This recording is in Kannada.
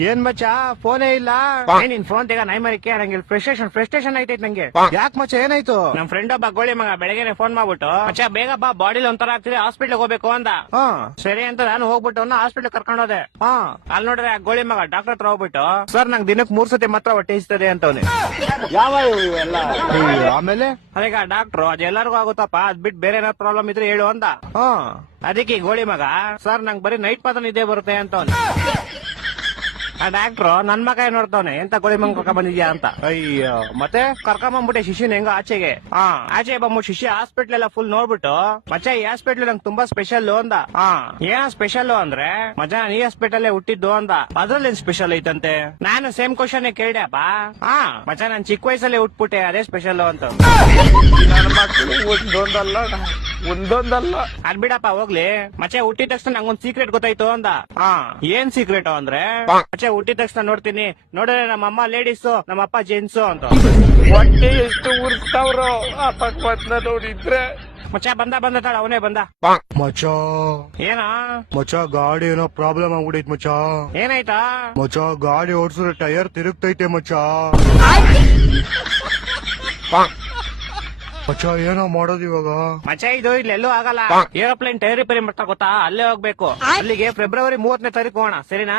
ಏನ್ ಮಚ್ಚ ಫೋನೇ ಇಲ್ಲ. ನಿನ್ ಫೋನ್ ತೆಗ ನೈ ಮರಿಕೆ ನಂಗೆ ಫ್ರಸ್ಟ್ರೇಷನ್ ಆಯ್ತೈತ್ ನಂಗೆ. ಯಾಕೆ ಮಚ್ಚ ಏನಾಯ್ತು? ನಮ್ ಫ್ರೆಂಡ್ ಒಬ್ಬ ಗೋಳಿ ಮಗ ಬೆಳಗ್ಗೆ ಫೋನ್ ಮಾಡ್ಬಿಟ್ಟು ಮಚ್ಚ ಬೇಗ ಬಾ ಬಾಡಿಲಿ ಒಂಥರ ಆಗ್ತಿದೆ ಹಾಸ್ಪಿಟ್ಲ್ ಹೋಗ್ಬೇಕು ಅಂದ. ಸರಿ ಅಂತ ನಾನು ಹೋಗ್ಬಿಟ್ಟು ಹಾಸ್ಪಿಟ್ಲ್ ಕರ್ಕೊಂಡು ಹೋದೆ. ಅಲ್ಲಿ ನೋಡ್ರೆ ಆ ಗೋಳಿ ಮಗ ಡಾಕ್ಟರ್ ಹತ್ರ ಹೋಗ್ಬಿಟ್ಟು ಸರ್ ನಂಗೆ ದಿನಕ್ಕೆ 3 ಸತಿ ಮಾತ್ರ ಹೊಟ್ಟೆ ಇಸ್ತದೆ ಅಂತವ್ನೆ. ಯಾವ ಇವೆಲ್ಲ? ಆಮೇಲೆ ಅದೀಗ ಡಾಕ್ಟ್ರು ಅದೆಲ್ಲರಿಗೂ ಆಗುತ್ತಪ್ಪ ಅದ್ ಬಿಟ್ಟು ಬೇರೆ ಏನಾದ್ರು ಪ್ರಾಬ್ಲಮ್ ಇದ್ರೆ ಹೇಳು ಅಂದ. ಅದಕ್ಕೆ ಗೋಳಿ ಮಗ ಸರ್ ನಂಗೆ ಬರೀ ನೈಟ್ ಮಾತ್ರ ನಿದ್ದೆ ಬರುತ್ತೆ ಅಂತವ್ನೆ. ಆ ಡಾಕ್ಟ್ರು ನನ್ ಮಗ ಏನ್ ನೋಡ್ತಾವನೆ ಎಂತ ಗೋಳಿ ಮಂಗ ಕರ್ಕೊಂಡ್ ಬಂದಿದ್ಯಾ ಅಂತ. ಅಯ್ಯೋ ಮತ್ತೆ ಕರ್ಕೊಂಬಂದ್ಬಿಟ್ಟೆ ಶಿಶುನ್ ಹೆಂಗ ಆಚೆಗೆ. ಆಚೆ ಬಂದ್ಬಿಟ್ಟು ಶಿಶು ಹಾಸ್ಪಿಟ್ಲ್ ಎಲ್ಲ ಫುಲ್ ನೋಡ್ಬಿಟ್ಟು ಮಚ್ಚ ಈ ಹಾಸ್ಪಿಟ್ಲ್ ನಂಗೆ ತುಂಬಾ ಸ್ಪೆಷಲ್ ಅಂದ. ಏನ ಸ್ಪೆಷಲ್ ಅಂದ್ರೆ ಮಜಾ ಈ ಹಾಸ್ಪಿಟಲ್ ಹುಟ್ಟಿದ್ದು ಅಂದ. ಅದ್ರಲ್ಲಿ ಸ್ಪೆಷಲ್ ಐತಂತೆ. ನಾನು ಸೇಮ್ ಕ್ವಶನ್ ಕೇಳ್ದೆಪ್ಪ. ಮಚ್ಚ ನಾನ್ ಚಿಕ್ಕ ವಯಸ್ಸಲ್ಲೇ ಹುಟ್ಬಿಟ್ಟೆ ಅದೇ ಸ್ಪೆಷಲ್ ಅಂತ. ನನ್ನ ಮಕ್ಕಳು ಒಂದೊಂದಲ್ಲ ಅದ್ ಬಿಡಪ್ಪ ಹೋಗ್ಲಿ. ಮಚ್ಚೆ ಹುಟ್ಟಿದ ತಕ್ಷಣ ನಂಗೊಂದ್ ಸೀಕ್ರೆಟ್ ಗೊತ್ತಾಯ್ತು ಅಂದ. ಏನ್ ಸೀಕ್ರೆಟ್ ಅಂದ್ರೆ ಮಚ್ಚೆ ಹುಟ್ಟಿದ ತಕ್ಷಣ ನೋಡ್ತೀನಿ ನೋಡಿದ್ರೆ ನಮ್ಮಮ್ಮ ಲೇಡೀಸು ನಮ್ಮಪ್ಪ ಜೆಂಟ್ಸು ಅಂತ. ಹೊಟ್ಟೆ ಎಷ್ಟು ಉರ್ಸ್ತಾವ್ರೋ ಆ ಪಕ್ವತ್ನ ನೋಡಿದ್ರೆ. ಮಚ್ಚ ಬಂದ ತಾಳ ಅವನೇ ಬಂದ. ಮಚ್ಚ ಏನ ಮಚ್ಚ ಗಾಡಿ ಏನೋ ಪ್ರಾಬ್ಲಮ್ ಆಗ್ಬಿಡೈತ್ ಮಚ್ಚ. ಏನಾಯ್ತಾ? ಮಚ್ಚ ಗಾಡಿ ಓಡಿಸಿದ್ರೆ ಟೈರ್ ತಿರುಗ್ತೈತೆ ಮಚ್ಚ. ಮಚ್ಚ ಏನೋ ಮಾಡೋದು ಇವಾಗ? ಮಚ್ಚ ಇದು ಇಲ್ಲೆಲ್ಲೂ ಆಗಲ್ಲ. ಏರೋಪ್ಲೇನ್ ಟೈರ್ ರಿಪೇರಿ ಮಾಡ್ತಾ ಗೊತ್ತಾ? ಅಲ್ಲೇ ಹೋಗ್ಬೇಕು. ಅಲ್ಲಿಗೆ ಫೆಬ್ರವರಿ 30ನೇ ತಾರೀಕು ಹೋಗೋಣ ಸರಿನಾ?